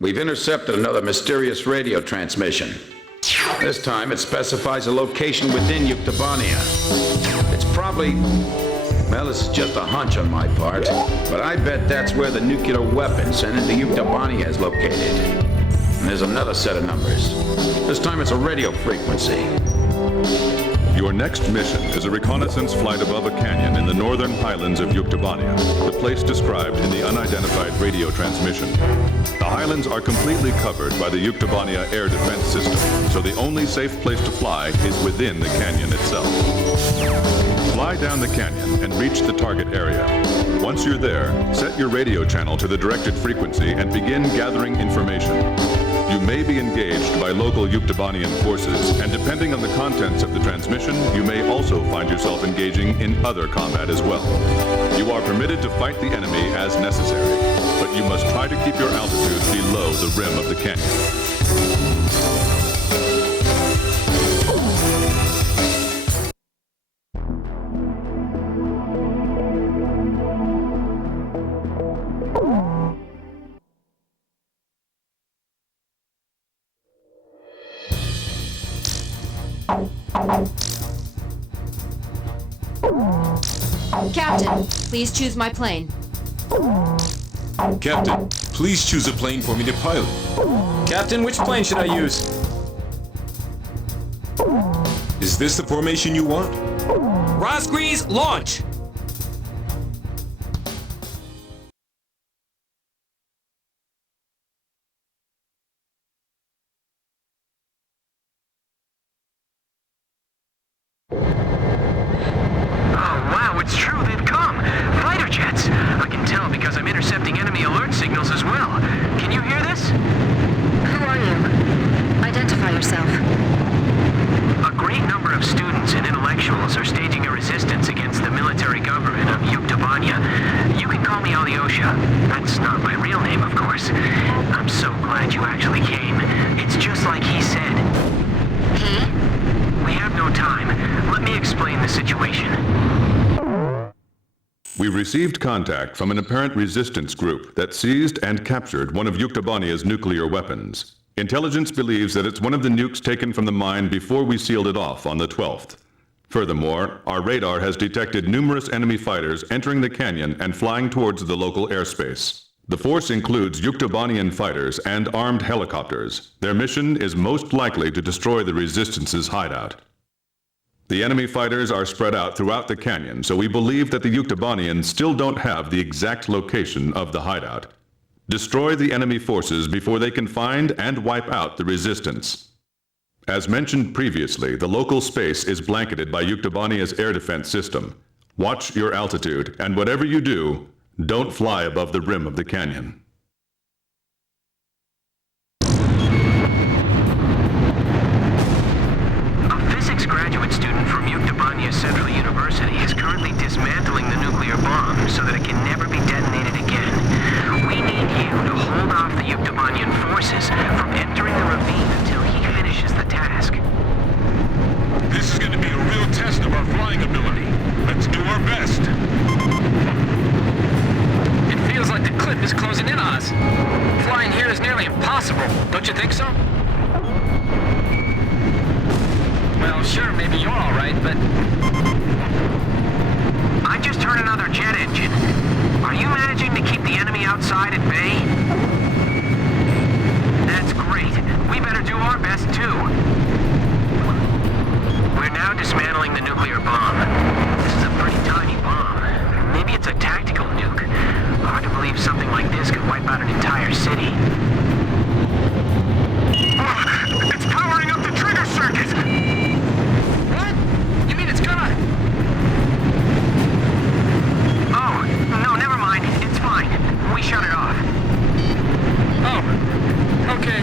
We've intercepted another mysterious radio transmission. This time it specifies a location within Yuktobania. It's probably... well, this is just a hunch on my part, but I bet that's where the nuclear weapon sent into Yuktobania is located. And there's another set of numbers. This time it's a radio frequency. Your next mission is a reconnaissance flight above a canyon in the northern highlands of Yuktobania, the place described in the unidentified radio transmission. The highlands are completely covered by the Yuktobania air defense system, so the only safe place to fly is within the canyon itself. Fly down the canyon and reach the target area. Once you're there, set your radio channel to the directed frequency and begin gathering information. You may be engaged by local Yuktobanian forces, and depending on the contents of the transmission, you may also find yourself engaging in other combat as well. You are permitted to fight the enemy as necessary, but you must try to keep your altitude below the rim of the canyon. Captain, please choose my plane. Captain, please choose a plane for me to pilot. Captain, which plane should I use? Is this the formation you want? Razgriz, launch! It's true, they've come. Fighter jets. I can tell because I'm intercepting enemy alert signals as well. Can you hear this? Who are you? Identify yourself. A great number of students and intellectuals are staging a resistance against the military government of Yuktobania. You can call me Alyosha. That's not my real name, of course. I'm so glad you actually came. It's just like he said. He? We have no time. Let me explain the situation. We received contact from an apparent resistance group that seized and captured one of Yuktobania's nuclear weapons. Intelligence believes that it's one of the nukes taken from the mine before we sealed it off on the 12th. Furthermore, our radar has detected numerous enemy fighters entering the canyon and flying towards the local airspace. The force includes Yuktobanian fighters and armed helicopters. Their mission is most likely to destroy the Resistance's hideout. The enemy fighters are spread out throughout the canyon, so we believe that the Yuktobanians still don't have the exact location of the hideout. Destroy the enemy forces before they can find and wipe out the Resistance. As mentioned previously, the local space is blanketed by Yuktobania's air defense system. Watch your altitude, and whatever you do, don't fly above the rim of the canyon. Graduate student from Yuktobania Central University is currently dismantling the nuclear bomb so that it can never be detonated again. We need you to hold off the Yuktobanian forces from entering the ravine until he finishes the task. This is going to be a real test of our flying ability. Let's do our best. It feels like the cliff is closing in on us. Flying here is nearly impossible, don't you think so? Well, sure, maybe you're all right, but... I just heard another jet engine. Are you managing to keep the enemy outside at bay? That's great. We better do our best, too. We're now dismantling the nuclear bomb. This is a pretty tiny bomb. Maybe it's a tactical nuke. Hard to believe something like this could wipe out an entire city. Oh, it's powering up the trigger circuit! We shut it off. Oh, okay.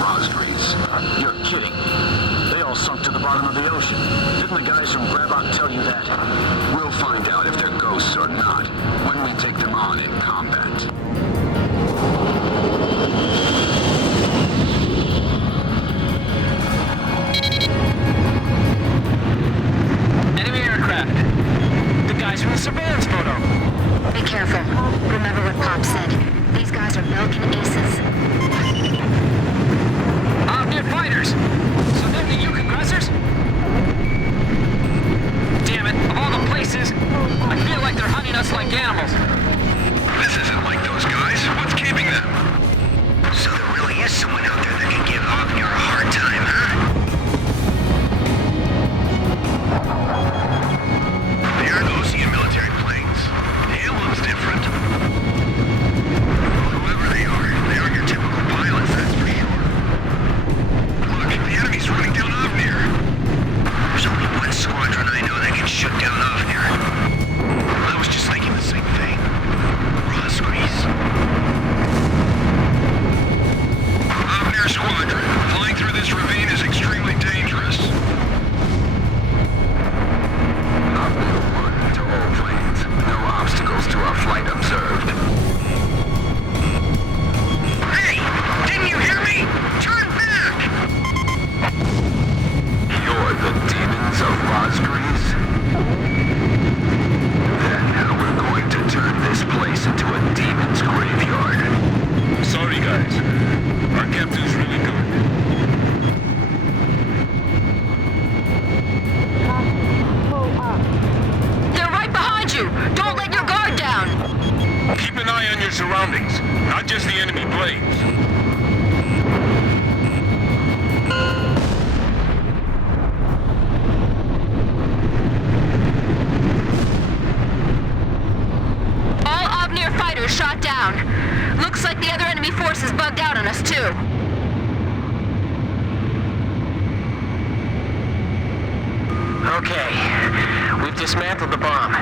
Razgriz. You're kidding. They all sunk to the bottom of the ocean. Didn't the guys from Grabok tell you that? We'll find out if they're ghosts or not when we take them on in combat. Enemy aircraft. The guys from the surveillance photo. Be careful. Remember what Pop said. These guys are Belkin aces. Near fighters. So they're the Yuk aggressors? Damn it, of all the places, I feel like they're hunting us like animals. This isn't like those guys. What's keeping them? So there really is someone out there that can give Avnir a hard time, huh? They aren't Osean military planes. The emblem's different. Whoever they aren't your typical pilots, that's for sure. Look, the enemy's running down Avnir. There's only one squadron I know that can shut down Avnir. I was just thinking the same thing. Razgriz. Avnir squadron. Flying through this ravine is extremely dangerous. Avnir 1 to all planes. No obstacles to our flight observed. Hey! Didn't you hear me? Turn back! You're the demons of Razgriz? Then we're going to turn this place into a demon's graveyard. Sorry, guys. Our captain's really good. They're right behind you! Don't let your guard down! Keep an eye on your surroundings, not just the enemy planes. All Avnir fighters shot down. Looks like the other enemy forces bugged out on us, too. Okay, we've dismantled the bomb.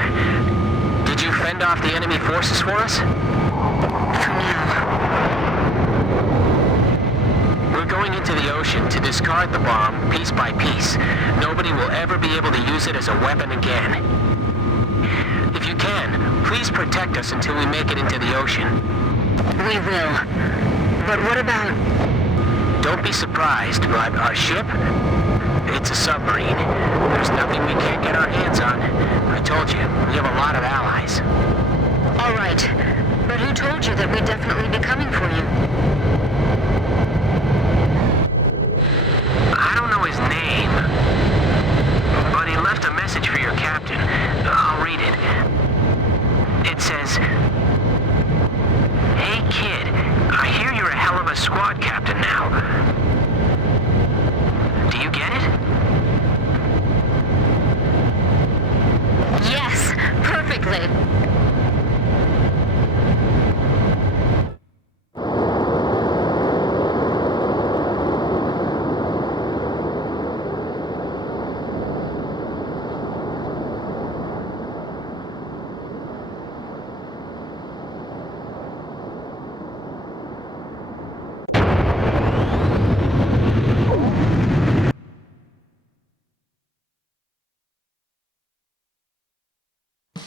Did you fend off the enemy forces for us? For now. We're going into the ocean to discard the bomb piece by piece. Nobody will ever be able to use it as a weapon again. If you can, please protect us until we make it into the ocean. We will. But what about... Don't be surprised, but our ship, it's a submarine. There's nothing we can't get our hands on. I told you, we have a lot of allies. All right. But who told you that we'd definitely be coming for you? I don't know his name, but he left a message for your captain. I'll read it. It says, "Hey kid, I hear you're a hell of a squad captain now. Do you get it?" Yes, perfectly.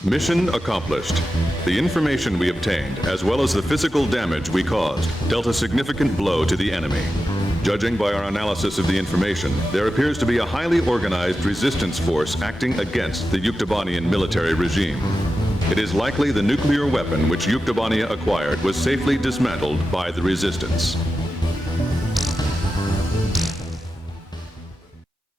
Mission accomplished. The information we obtained, as well as the physical damage we caused, dealt a significant blow to the enemy. Judging by our analysis of the information, there appears to be a highly organized resistance force acting against the Yuktobanian military regime. It is likely the nuclear weapon which Yuktobania acquired was safely dismantled by the resistance.